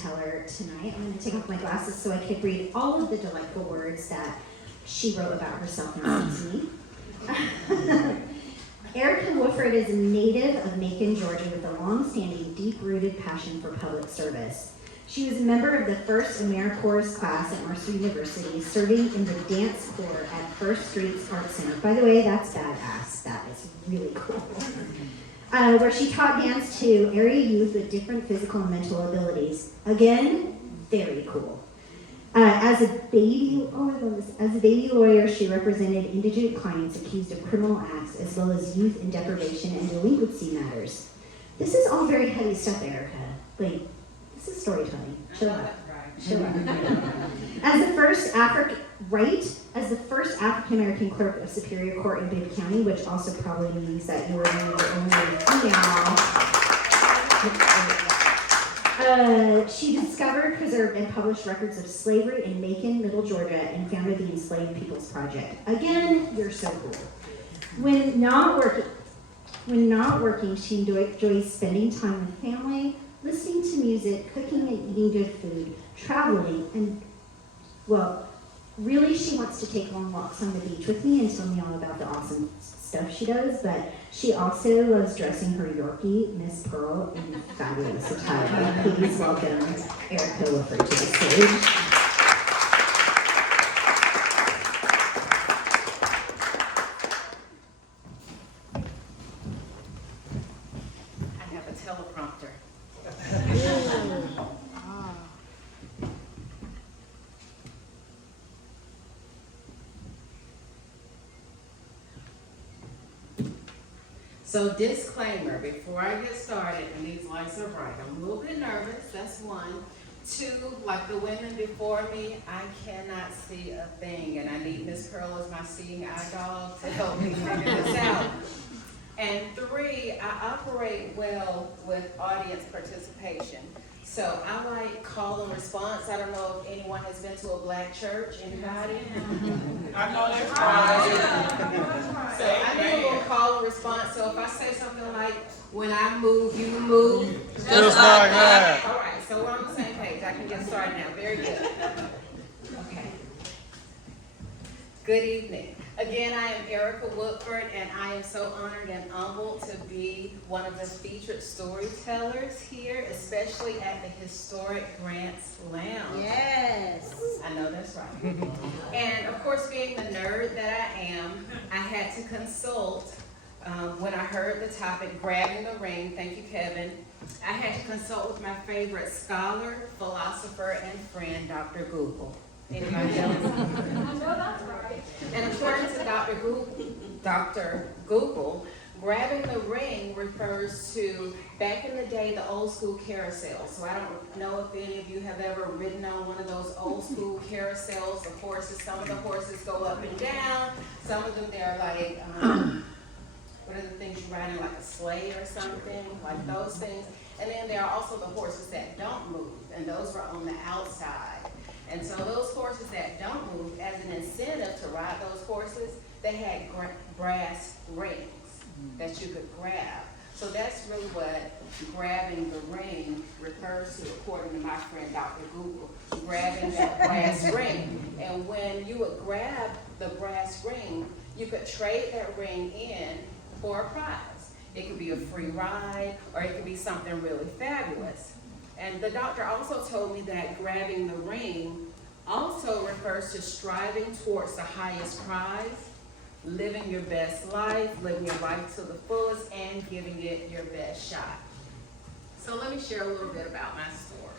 storyteller tonight. I'm going to take off my glasses so I could read all of the delightful words that she wrote about herself and sent to me. Erica Woodford is a native of Macon, Georgia, with a long-standing, deep-rooted passion for public service. She was a member of the first AmeriCorps class at Mercer University, serving in the dance corps at First Streets Art Center. By the way, that's badass. That is really cool. Where she taught dance to area youth with different physical and mental abilities. Again, very cool. As a baby lawyer, she represented indigent clients accused of criminal acts, as well as youth in deprivation and delinquency matters. This is all very heavy stuff, Erica. Like, this is storytelling. Chill out. Chill out. As the first African American clerk of Superior Court in Bibb County, which also probably means that you were one of the only female. She discovered, preserved, and published records of slavery in Macon, Middle Georgia, and founded the Enslaved Peoples Project. Again, you're so cool. When not working, she enjoys spending time with family, listening to music, cooking and eating good food, traveling, and, well, really she wants to take long walks on the beach with me and tell me all about the awesome stuff she does, but she also loves dressing her Yorkie, Miss Pearl, in fabulous attire. Please welcome Erica Woodford to the stage. I have a teleprompter. So disclaimer, before I get started, and these lights are bright, I'm a little bit nervous, that's one. Two, like the women before me, I cannot see a thing, and I need Miss Pearl as my seeing eye dog to help me figure this out. And three, I operate well with audience participation. So I like call and response. I don't know if anyone has been to a black church. Anybody? I know that's right. So I do a little call and response. So if I say something like, when I move, you move. Just like that. All right, so we're on the same page. I can get started now. Very good. Okay. Good evening. Again, I am Erica Woodford, and I am so honored and humbled to be one of the featured storytellers here, especially at the historic Grants Lounge. Yes. I know that's right. And of course, being the nerd that I am, I had to consult when I heard the topic, grabbing the ring. Thank you, Kevin. I had to consult with my favorite scholar, philosopher, and friend, Dr. Google. Anybody else? I know that's right. And according to Dr. Google, grabbing the ring refers to, back in the day, the old school carousel. So I don't know if any of you have ever ridden on one of those old school carousels. The horses, some of the horses go up and down. Some of them, they're like, what are the things you ride in, like a sleigh or something, like those things. And then there are also the horses that don't move, and those were on the outside. And so those horses that don't move, as an incentive to ride those horses, they had brass rings that you could grab. So that's really what grabbing the ring refers to, according to my friend Dr. Google, grabbing that brass ring. And when you would grab the brass ring, you could trade that ring in for a prize. It could be a free ride, or it could be something really fabulous. And the doctor also told me that grabbing the ring also refers to striving towards the highest prize, living your best life, living your life to the fullest, and giving it your best shot. So let me share a little bit about my story.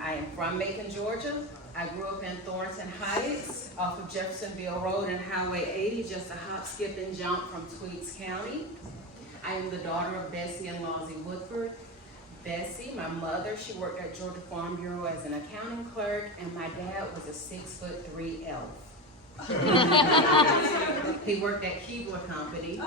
I am from Macon, Georgia. I grew up in Thornton Heights off of Jeffersonville Road and Highway 80, just a hop, skip, and jump from Tweeds County. I am the daughter of Bessie and Lawsy Woodford. Bessie, my mother, she worked at Georgia Farm Bureau as an accounting clerk, and my dad was a 6'3" elf. He worked at Keebler Company.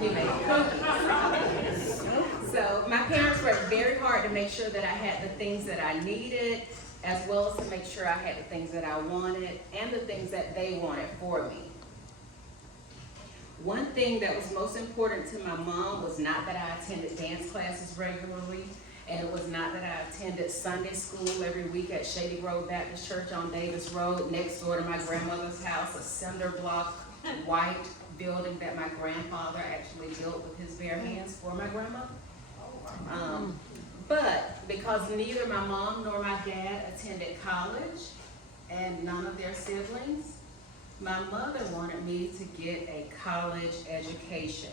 He made cookies. So my parents worked very hard to make sure that I had the things that I needed, as well as to make sure I had the things that I wanted and the things that they wanted for me. One thing that was most important to my mom was not that I attended dance classes regularly. And it was not that I attended Sunday school every week at Shady Grove Baptist Church on Davis Road, next door to my grandmother's house, a cinder block white building that my grandfather actually built with his bare hands for my grandmother. But because neither my mom nor my dad attended college, and none of their siblings, my mother wanted me to get a college education.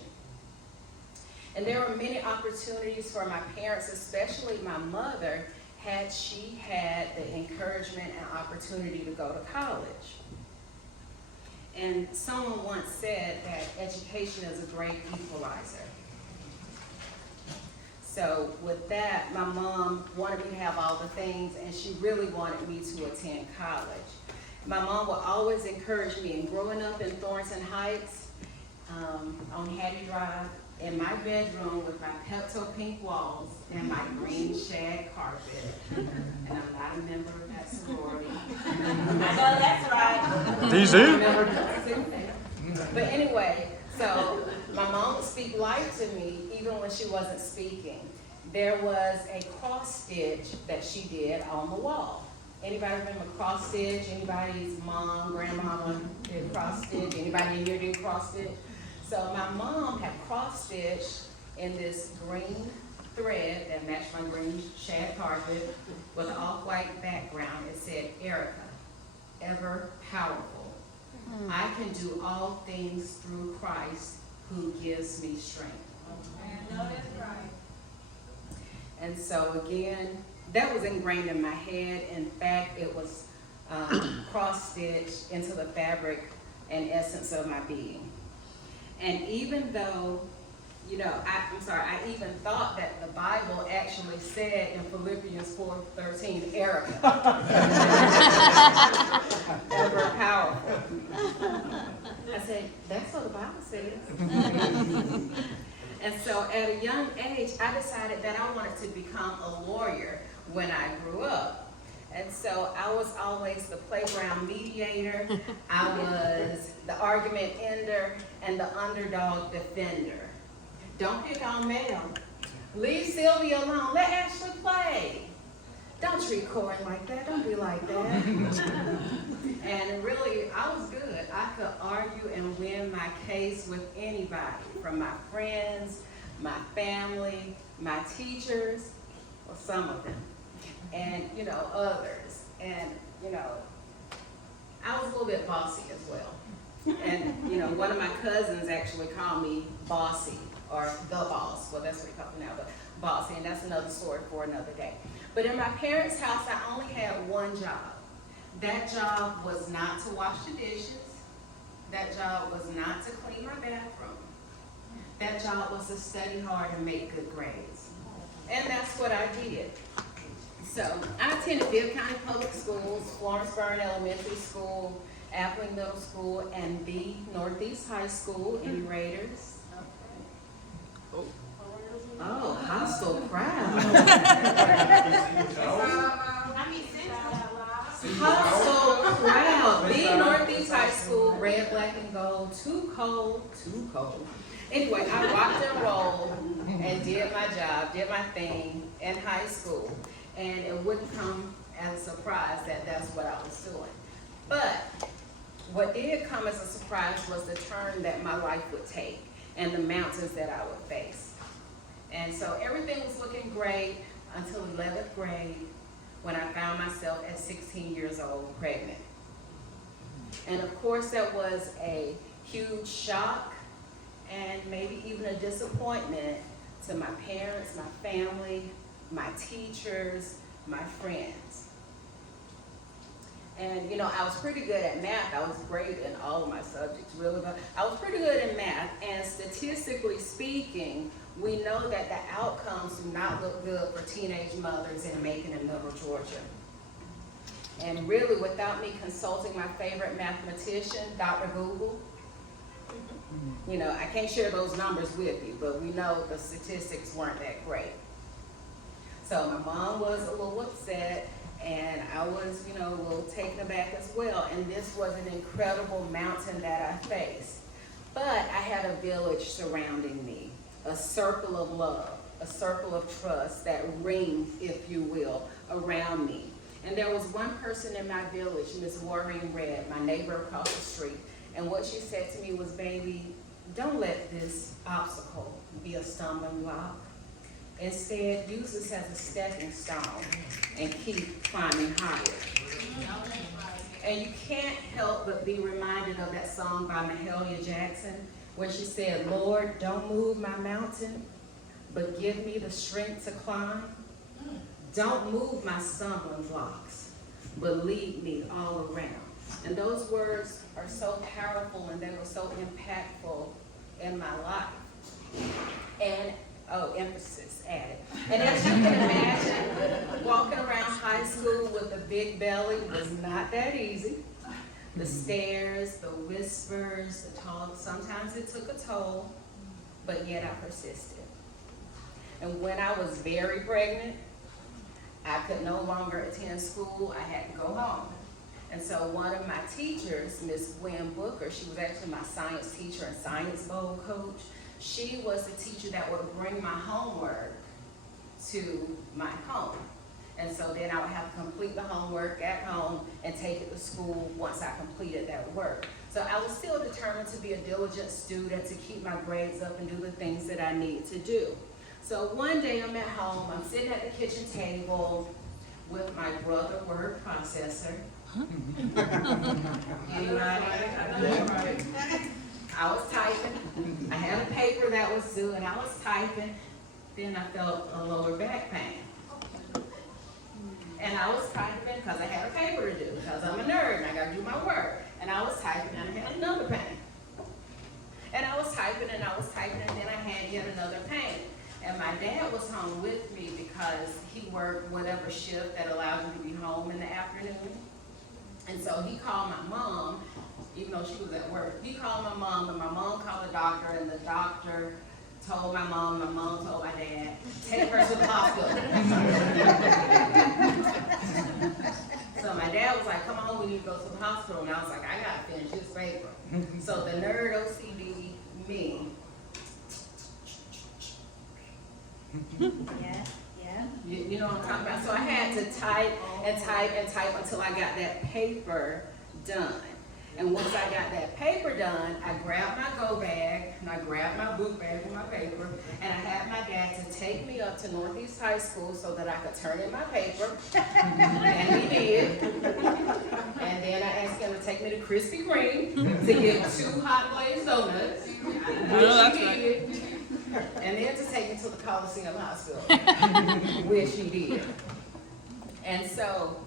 And there were many opportunities for my parents, especially my mother, had she had the encouragement and opportunity to go to college. And someone once said that education is a great equalizer. So with that, my mom wanted me to have all the things, and she really wanted me to attend college. My mom would always encourage me, and growing up in Thornton Heights, on Hattie Drive, in my bedroom with my Pepto Pink walls and my green shag carpet, and I'm not a member of that sorority. I know that's right. DZ? But anyway, so my mom would speak life to me even when she wasn't speaking. There was a cross stitch that she did on the wall. Anybody remember cross stitch? Anybody's mom, grandmama did cross stitch? Anybody in here did cross stitch? So my mom had cross stitched in this green thread that matched my green shag carpet with an off-white background. It said, Erica, ever powerful. I can do all things through Christ who gives me strength. I know that's right. And so again, that was ingrained in my head. In fact, it was cross-stitched into the fabric and essence of my being. And even though, you know, I even thought that the Bible actually said in Philippians 4:13, Erica, ever powerful. I said, that's what the Bible says. And so at a young age, I decided that I wanted to become a lawyer when I grew up. And so I was always the playground mediator. I was the argument ender and the underdog defender. Don't pick on Mel. Leave Sylvia alone. Let Ashley play. Don't treat Corey like that. Don't be like that. And really, I was good. I could argue and win my case with anybody, from my friends, my family, my teachers, or some of them, and, you know, others. And, you know, I was a little bit bossy as well. And, you know, one of my cousins actually called me bossy, or the boss. Well, that's what he called me now, but bossy, and that's another story for another day. But in my parents' house, I only had one job. That job was not to wash the dishes. That job was not to clean my bathroom. That job was to study hard and make good grades. And that's what I did. So I attended Bibb County Public Schools, Florence Byrne Elementary School, Appling Middle School, and the Northeast High School. Any Raiders? Oh, hostile crowd. Hostile crowd. The Northeast High School, red, black, and gold. Too cold, too cold. Anyway, I rocked and rolled and did my job, did my thing in high school. And it wouldn't come as a surprise that that's what I was doing. But what did come as a surprise was the turn that my life would take and the mountains that I would face. And so everything was looking great until 11th grade, when I found myself at 16 years old pregnant. And of course that was a huge shock and maybe even a disappointment to my parents, my family, my teachers, my friends. And you know, I was pretty good at math. I was great in all of my subjects, really, but I was pretty good in math. And statistically speaking, we know that the outcomes do not look good for teenage mothers in Macon and Middle Georgia. And really, without me consulting my favorite mathematician, Dr. Google, you know, I can't share those numbers with you, but we know the statistics weren't that great. So my mom was a little upset, and I was, you know, a little taken aback as well. And this was an incredible mountain that I faced. But I had a village surrounding me, a circle of love, a circle of trust, that ring, if you will, around me. And there was one person in my village, Miss Maureen Red, my neighbor across the street, and what she said to me was, baby, don't let this obstacle be a stumbling block. Instead, use this as a stepping stone and keep climbing higher. And you can't help but be reminded of that song by Mahalia Jackson, where she said, Lord, don't move my mountain, but give me the strength to climb. Don't move my stumbling blocks, but lead me all around. And those words are so powerful, and they were so impactful in my life. And, emphasis added. And as you can imagine, walking around high school with a big belly was not that easy. The stares, the whispers, the talk, sometimes it took a toll, but yet I persisted. And when I was very pregnant, I could no longer attend school. I had to go home. And so one of my teachers, Miss Gwen Booker, she was actually my science teacher and science bowl coach. She was the teacher that would bring my homework to my home. And so then I would have to complete the homework at home and take it to school once I completed that work. So I was still determined to be a diligent student, to keep my grades up and do the things that I needed to do. So one day I'm at home, I'm sitting at the kitchen table with my brother word processor. Anybody? I was typing. I had a paper that was due and I was typing. Then I felt a lower back pain. And I was typing because I had a paper to do, because I'm a nerd and I gotta do my work. And I was typing and I had another pain. And I was typing and I was typing and then I had yet another pain. And my dad was home with me because he worked whatever shift that allowed him to be home in the afternoon. And so he called my mom, even though she was at work. He called my mom, and my mom called the doctor, and the doctor told my mom told my dad, take her to the hospital. So my dad was like, come on, we need to go to the hospital. And I was like, I gotta finish this paper. So the nerd OCD me. Yeah. You know what I'm talking about? So I had to type and type and type until I got that paper done. And once I got that paper done, I grabbed my go bag and I grabbed my book bag with my paper, and I had my dad to take me up to Northeast High School so that I could turn in my paper. And he did. And then I asked him to take me to Krispy Kreme to get 2 hot glazed donuts, which he did. And then to take me to the Coliseum Hospital, which he did. And so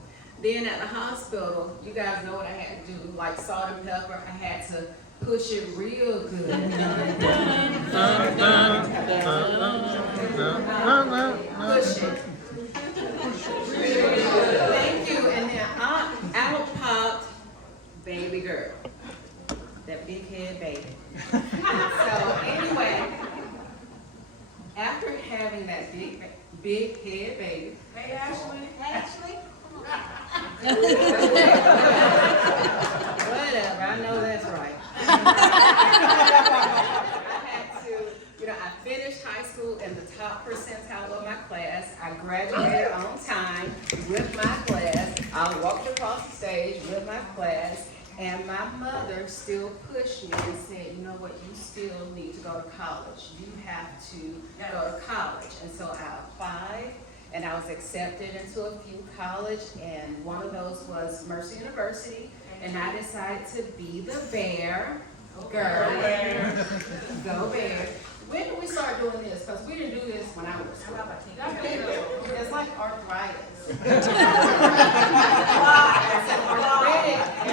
then at the hospital, you guys know what I had to do, like salt and pepper. I had to push it real good. Push it. Real good. Thank you. And then out popped baby girl. That big head baby. So anyway, after having that big head baby. Hey, Ashley. Whatever, I know that's right. I had to, I finished high school in the top percentile of my class. I graduated on time with my class. I walked across the stage with my class. And my mother still pushed me and said, you know what, you still need to go to college. You have to go to college. And so I applied, and I was accepted into a few colleges, and one of those was Mercer University. And I decided to be the bear girl. Go bear. When did we start doing this? Because we didn't do this when I was school. It's like arthritis. It's an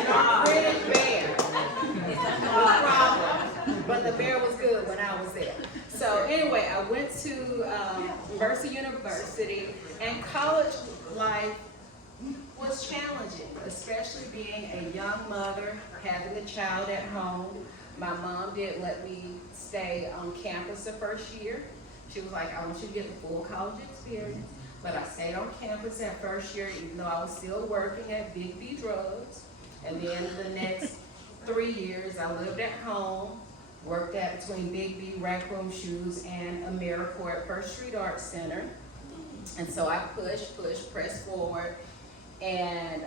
arthritic bear. No problem. But the bear was good when I was there. So anyway, I went to Mercer University, and college life was challenging, especially being a young mother, having a child at home. My mom did let me stay on campus the first year. She was like, I want you to get the full college experience. But I stayed on campus that first year, even though I was still working at Big B Drugs. And then the next 3 years, I lived at home worked at between Big B, Rack Room Shoes, and AmeriCorps at First Street Arts Center. And so I pressed forward. And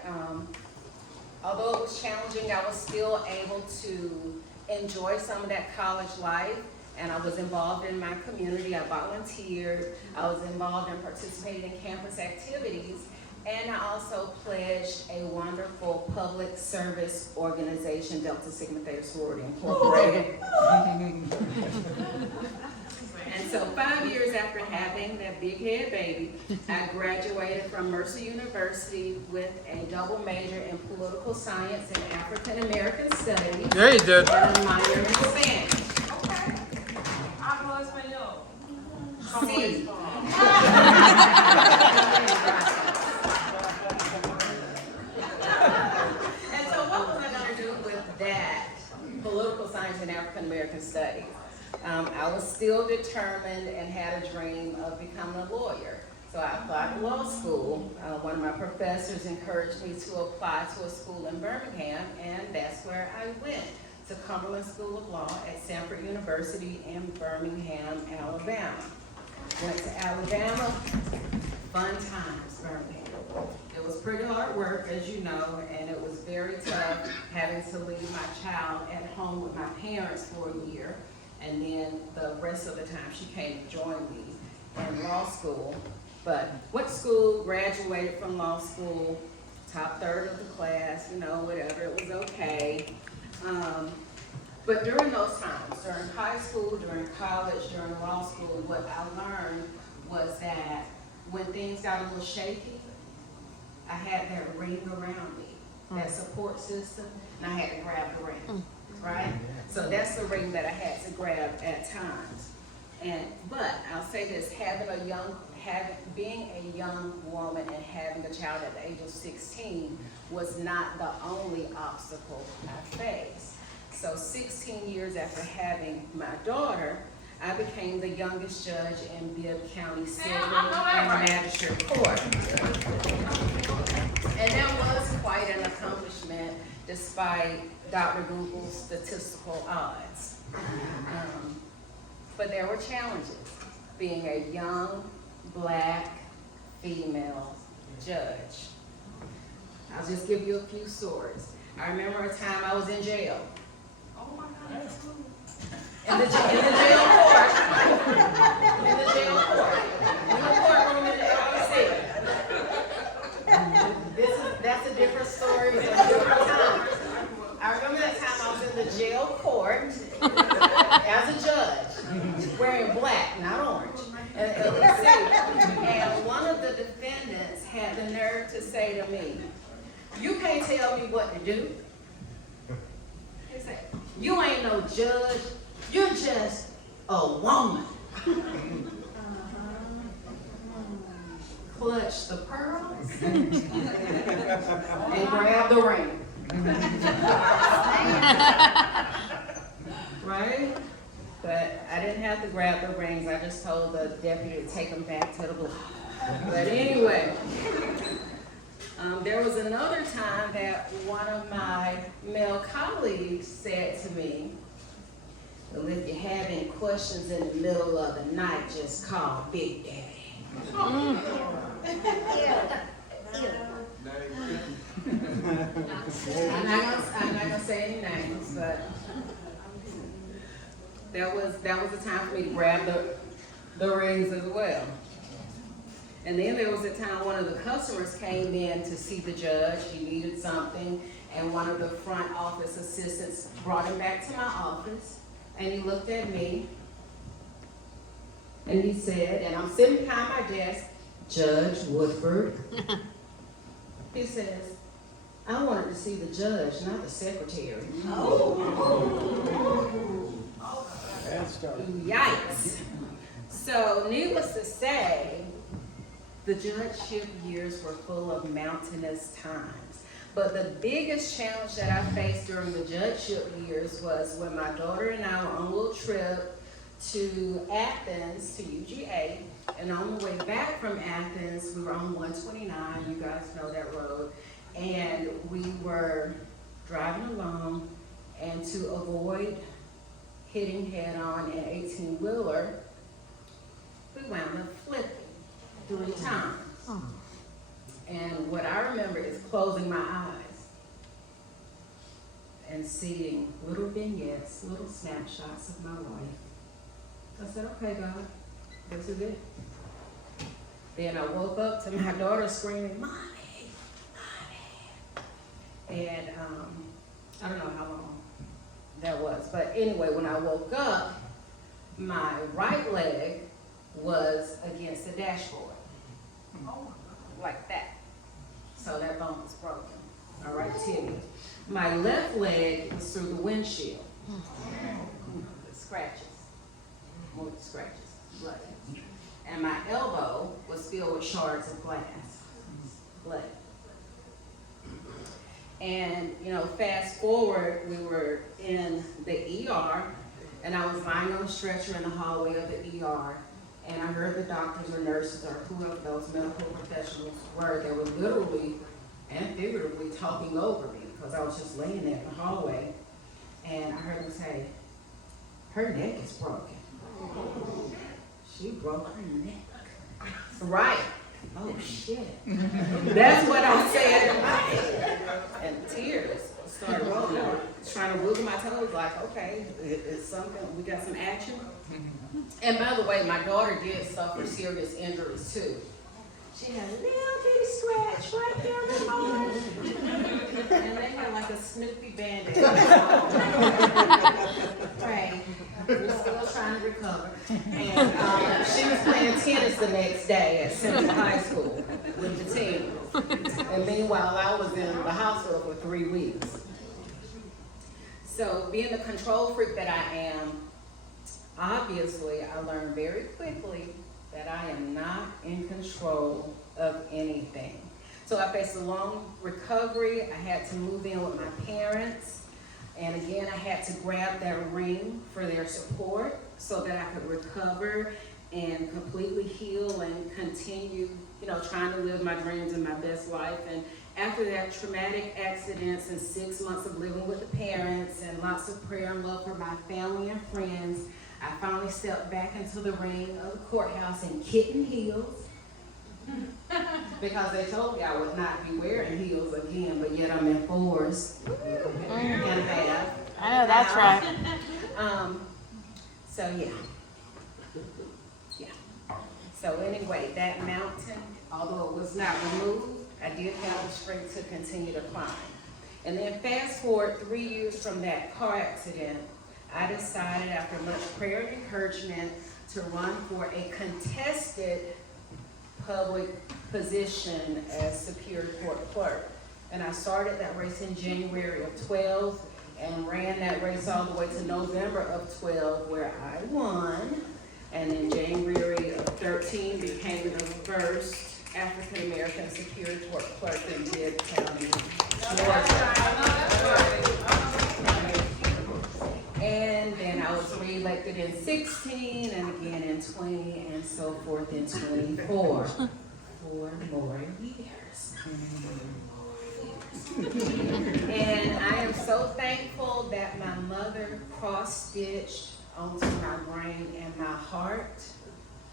although it was challenging, I was still able to enjoy some of that college life. And I was involved in my community. I volunteered. I was involved in participating in campus activities. And I also pledged a wonderful public service organization, Delta Sigma Theta Sorority Incorporated. And so 5 years after having that big head baby, I graduated from Mercer University with a double major in political science and African American studies. Yeah, you did. And a minor in Spanish. Okay. Hablo español. Sí. And so what was I going to do with that political science and African American studies? I was still determined and had a dream of becoming a lawyer. So I applied to law school. One of my professors encouraged me to apply to a school in Birmingham, and that's where I went, to Cumberland School of Law at Sanford University in Birmingham, Alabama. Went to Alabama, fun times, Birmingham. It was pretty hard work, as you know, and it was very tough having to leave my child at home with my parents for a year. And then the rest of the time she came to join me in law school. But went to school, graduated from law school, top third of the class, you know, whatever, it was okay. But during those times, during high school, during college, during law school, what I learned was that when things got a little shaky, I had that ring around me, that support system, and I had to grab the ring, right? So that's the ring that I had to grab at times. But I'll say this, being a young woman and having a child at the age of 16 was not the only obstacle I faced. So 16 years after having my daughter, I became the youngest judge in Bibb County Civil and Magistrate Court. And that was quite an accomplishment despite Dr. Google's statistical odds. But there were challenges being a young, black, female judge. I'll just give you a few stories. I remember a time I was in jail. Oh my God. In the jail court. In the jail court. In the courtroom in the LBC. That's a different story for a different time. I remember that time I was in the jail court as a judge, wearing black, not orange, at the LBC. And one of the defendants had the nerve to say to me, "You can't tell me what to do." He said, "You ain't no judge, you're just a woman." Clutch the pearls and grab the ring. Right? But I didn't have to grab the rings. I just told the deputy to take them back to the block. But anyway, there was another time that one of my male colleagues said to me, "Well, if you have any questions in the middle of the night, just call Big Daddy." I'm not gonna say any names, but that was the time for me to grab the rings as well. And then there was a time one of the customers came in to see the judge. He needed something, and one of the front office assistants brought him back to my office, and he looked at me, and he said, and I'm sitting behind my desk, "Judge Woodford." He says, "I wanted to see the judge, not the secretary." Yikes. So needless to say, the judgeship years were full of mountainous times. But the biggest challenge that I faced during the judgeship years was when my daughter and I were on a little trip to Athens, to UGA, and on the way back from Athens, we were on 129, you guys know that road, and we were driving along, and to avoid hitting head on an 18-wheeler, we wound up flipping 3 times. And what I remember is closing my eyes and seeing little vignettes, little snapshots of my life. I said, okay, God, this is it. Then I woke up to my daughter screaming, Mommy, Mommy. And I don't know how long that was. But anyway, when I woke up, my right leg was against the dashboard. Like that. So that bone was broken. All right, tibia. My left leg was through the windshield. Scratches. More scratches. Blood. And my elbow was filled with shards of glass. Blood. And, fast forward, we were in the ER, and I was lying on a stretcher in the hallway of the ER, and I heard the doctors or nurses or whoever those medical professionals were, they were literally and figuratively talking over me because I was just laying there in the hallway, and I heard them say, her neck is broken. She broke her neck. Right. Oh, shit. That's what I said in my head. And tears started rolling. I was trying to wiggle my toes like, okay, it's something, we got some action. And by the way, my daughter did suffer serious injuries too. She had a little bitty scratch right there in the arm. And they had like a Snoopy Band-Aid. Right. We're still trying to recover. And she was playing tennis the next day at Central High School with the team. And meanwhile, I was in the hospital for 3 weeks. So being the control freak that I am, obviously I learned very quickly that I am not in control of anything. So I faced a long recovery. I had to move in with my parents. And again, I had to grab that ring for their support so that I could recover and completely heal and continue, trying to live my dreams and my best life. And after that traumatic accidents and 6 months of living with the parents and lots of prayer and love for my family and friends, I finally stepped back into the ring of the courthouse in kitten heels because they told me I would not be wearing heels again, but yet I'm in 4s and a half. I know that's right. So yeah. So anyway, that mountain, although it was not removed, I did have the strength to continue to climb. And then fast forward 3 years from that car accident, I decided after much prayer and encouragement to run for a contested public position as Superior Court Clerk. And I started that race in January of 12 and ran that race all the way to November of 12 where I won. And in January of 13 became the first African American Superior Court Clerk in Bibb County, Georgia. And then I was reelected in 16 and again in 20 and so forth in 24. 4 more years. And I am so thankful that my mother cross-stitched onto my brain and my heart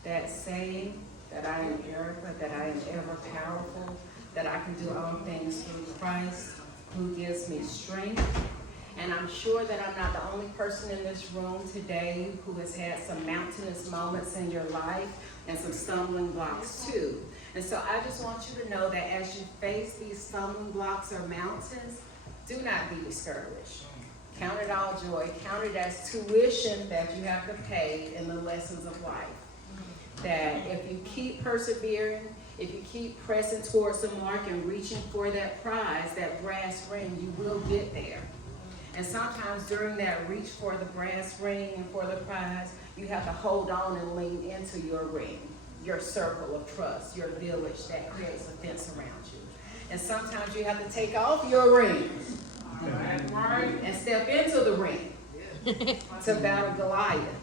that saying that I am Erica, that I am ever powerful, that I can do all things through Christ who gives me strength. And I'm sure that I'm not the only person in this room today who has had some mountainous moments in your life and some stumbling blocks too. And so I just want you to know that as you face these stumbling blocks or mountains, do not be discouraged. Count it all joy. Count it as tuition that you have to pay in the lessons of life. That if you keep persevering, if you keep pressing towards the mark and reaching for that prize, that brass ring, you will get there. And sometimes during that reach for the brass ring and for the prize, you have to hold on and lean into your ring, your circle of trust, your village that creates a fence around you. And sometimes you have to take off your rings and step into the ring to battle Goliath.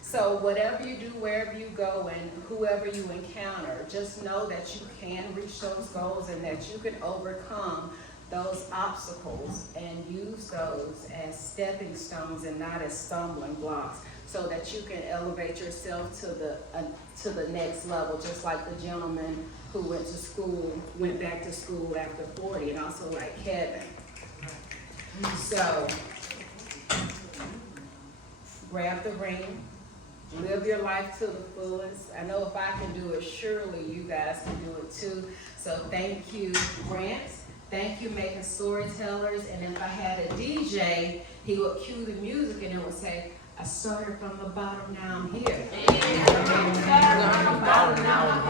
So whatever you do, wherever you go, and whoever you encounter, just know that you can reach those goals and that you can overcome those obstacles and use those as stepping stones and not as stumbling blocks, so that you can elevate yourself to the next level, just like the gentleman who went back to school after 40, and also like Kevin. So, grab the ring, live your life to the fullest. I know if I can do it, surely you guys can do it too. So thank you, Grant. Thank you, Making Storytellers. And if I had a DJ, he would cue the music and it would say, I started from the bottom, now I'm here. I started from the bottom, now I'm